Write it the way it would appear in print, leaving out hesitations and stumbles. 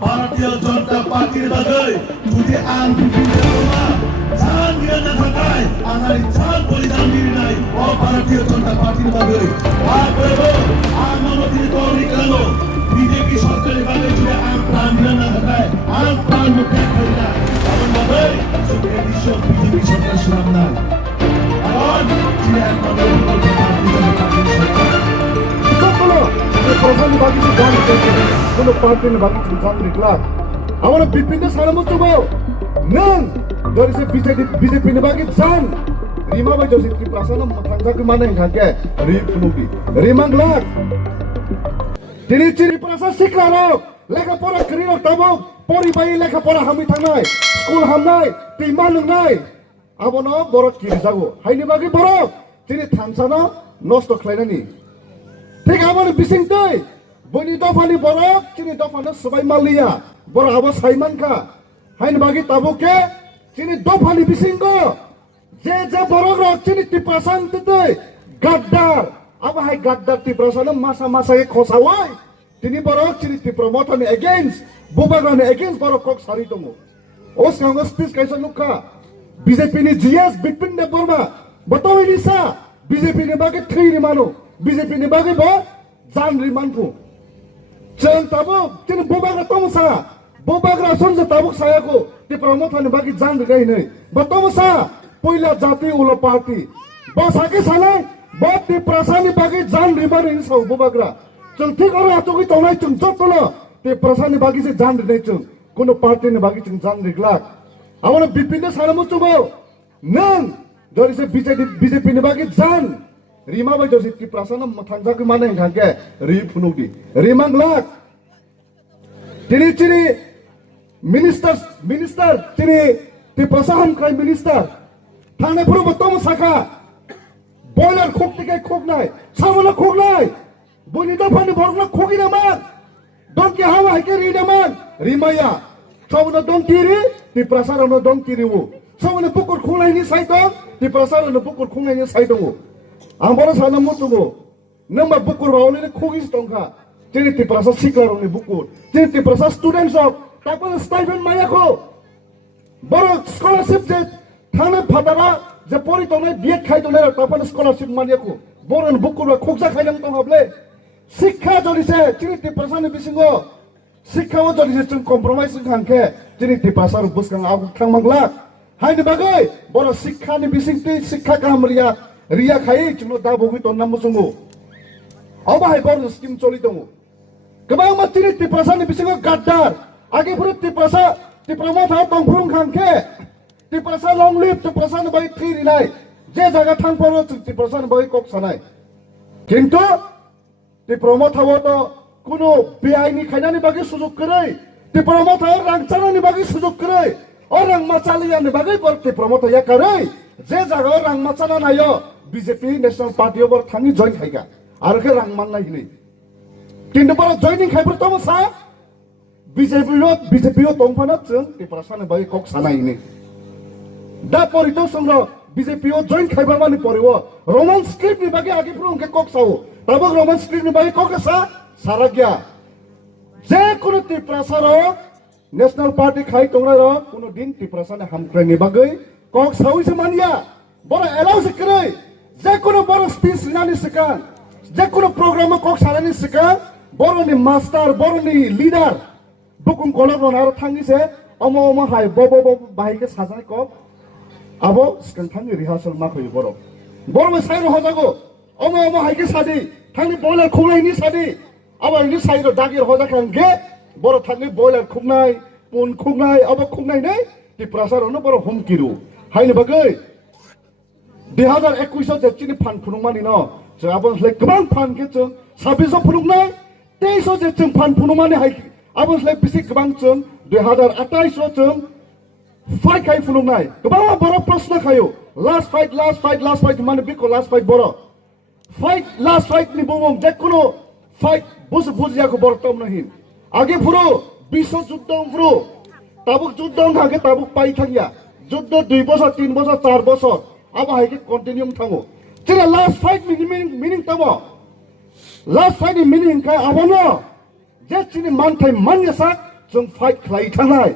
Bharatiya Janata Party bagai যদি আন বিপ্লবীরা জান দিয়ে না থাকায় আনার জান বলিদান দিয়ে নাই ও ভারতীয় জনতা পার্টির বাgai করব আর মানবীয় দল কেন বিজেপি সরকারের বাgai যদি আন প্রাণ দিয়ে না থাকায় আন প্রাণ মুক্তি করে না কারণ বাgai শুধু বিশ্ব বিজেপি সরকার শুনাম না কারণ যে একমাত্র ভারতীয় জনতা পার্টির সরকার प्रशासन बाकी से जान কোনো পার্টি না বাকি থেকে জান নিকলা আমার বিপিন সারামো চুবো নং দরিসে বিজেপি ne bagi জান রিমা বাই জসি ত্রিপ্রাসান থাংজাকে মানে থাকে রি ফুনুবি রিমাংলাক তিনি ত্রিপ্রাসা শিক্ষারো লেখাপড়া করিরো তাবো পরিবাই লেখাপড়া হামি থানাই স্কুল হামনাই টিমা লুংনাই আবনো বড় কিরজাগো হাইনি বাকি বড় তিনি থামসানো নষ্ট খাইনানি ঠিক আমার বিসিংতৈ বনি দফানি বরক চিনি দফানো সবাই মালিয়া বড় আবো সাইমানকা হাইন বাগি তাবুকে চিনি দফানি বিসিংগ যে বরক রক চিনি টিপ্রাসান তৈ গাদ্দার আবো হাই গাদ্দার টিপ্রাসান মাসা মাসায়ে খসাওয়াই তিনি বরক চিনি টিপ্রমথনি এগেইনস্ট বুবাগানি এগেইনস্ট বরক কক সারি দङ ও সঙ্গ স্পিচ কাইसा नुखा বিজেপি नि জিএস বিপিন দেব বর্মা বতওইনি সা বিজেপি नि बागे थ्री मानो BJP ni bagi bo jan rimanku chen tabuk tin bobagra tomsa bobagra sonje tabuk sayako ti promothani bagi jan gai nei botomsa poila jati ulo party bosake salai bot ti prasani bagi jan rimani sau bobagra chung thik aro atogui tonai chung jotolo ti prasani bagi se jan nei chung kono party ni bagi chung jan riglak amona bipinne saramu chubo nang dori se bijepi ni bagi jan রিমা বাই জসি ত্রিপ্রাসান থাংজাকে মানে থাকে রি ফুনুবি রিমাংলাক তিনি চিনি মিনিস্টার তিনি ত্রিপ্রাসা হামখাই মিনিস্টার থানে পুরো বতম শাখা বয়লার খোক থেকে খোক নাই সামনে খোক নাই বনিদা ফানি বরগলা খোকি না মান ডঙ্কি হাওয়া হাইকে রি না মান রিমায়া সবনে ডঙ্কি রি ত্রিপ্রাসারনো ডঙ্কি রিউ সবনে পুকুর খুনাইনি সাইতো ত্রিপ্রাসারনো পুকুর খুনাইনি সাইতো आंबरा साना मुतुगो नम्बर बुकुर बावले खोगिस टंका तिनि तिप्रासा सिक्लारनि बुकुर तिनि तिप्रासा स्टुडेन्ट्स अफ ताको स्टाइपेन्ड मायाखो बरो स्कॉलरशिप जे थाने फादारा जे परि तने बिएड खाइतले तापन स्कॉलरशिप मानियाखो बरन बुकुर खोगजा खाइलां तंहाबले शिक्षा जरिसे तिनि तिप्रासानि बिसिंगो शिक्षाओ जरिसे जों कम्प्रोमाइज खांखे तिनि तिप्रासा बुसखां आगु थांमांगला हाइनि बागै बरो शिक्षानि बिसिंति शिक्षा कामरिया रिया खाई चुनो दा बगै तन्ना मुसुंगो अबाहाय बर स्किम चलि दङ गोबां मानसिनि टिप्रासानि बिसिङाव गाद्दार आगे फुर टिप्रामा था दंफुं खांखे टिप्रासा लं लिभ टिप्रासानि बाय थैरिनाय जे जागा थांफोरो टिप्रासानि बाय कक सानाय किन्तु टिप्रामा थावो तो कुनो बेआइनि खायनानि बागै सुजुग करै टिप्रामा था रांचानानि बागै सुजुग करै अ रां माचालियानि बागै बर टिप्रामा था या करै जे जागा रां माचाना नायो बीजेपी नेशनल पार्टी ओवर थांगी जॉइन खाइगा आरो के रां मान नायनि किन्तु बर जॉइनिंग खाइबर तो सा बीजेपी तंफाना जों टिप्रासानि बाय कक सानायनि दा परितो संग्र बीजेपी जॉइन खाइबर मानि परिवो रोमान स्क्रिप्ट नि बागे आगे फ्रु के कक सावो तब रोमान स्क्रिप्ट नि बागे कक सा सारा गया जे कोनो टिप्रासारो नेशनल पार्टी खाइ तंगरा कोनो दिन टिप्रासानि हामख्रायनि बागे कक सावैसे मानिया बड़ा एलाउ से करे जे कोनो बड़ा स्पीच लिनानि सिका जे कोनो प्रोग्राम कक सालानि सिका बरनि मास्टर बरनि लीडर बुकुं कलर बनार थांगी से अमो हाय बो बाहिके साजाय कक आबो सिकन थांगी रिहार्सल मा खयो बरमे साइरो हजागो अमो हायके सादि थांगी बॉयलर खुलायनि सादि आबो नि साइरो दागिर हजाखांगे बर थांगी बॉयलर खुनाय पुन खुनाय आबो खुनाय नै टिप्रासारनो बर हमकिरु हायनि बागै 2021 जेचिनि फान फुनुमानि न जों आबोसले गोबां फान के जों 26 फुनुमनाय 23 जेचिं फान फुनुमानि हाय आबोसले बिसि गोबां जों 2028 जों फाइट खाय फुनुमनाय गोबां बर प्रश्न खायो लास्ट फाइट माने बिको लास्ट फाइट बर फाइट लास्ट फाइट नि बुमम जे कोनो फाइट बुजियाखौ बर तम नहीं आगे फुरो विश्व युद्ध फुरो ताबुक युद्ध थांगे ताबुक पाइ थांगिया युद्ध 2 বছর 3 বছর 4 বছর अब हाइके कन्टिन्यू थांगो जेला लास्ट फाइट मीनिंग तबो लास्ट फाइट मीनिंग का अबनो जे चिनि मानथाय मान्यसा जों फाइट खालाय थांनाय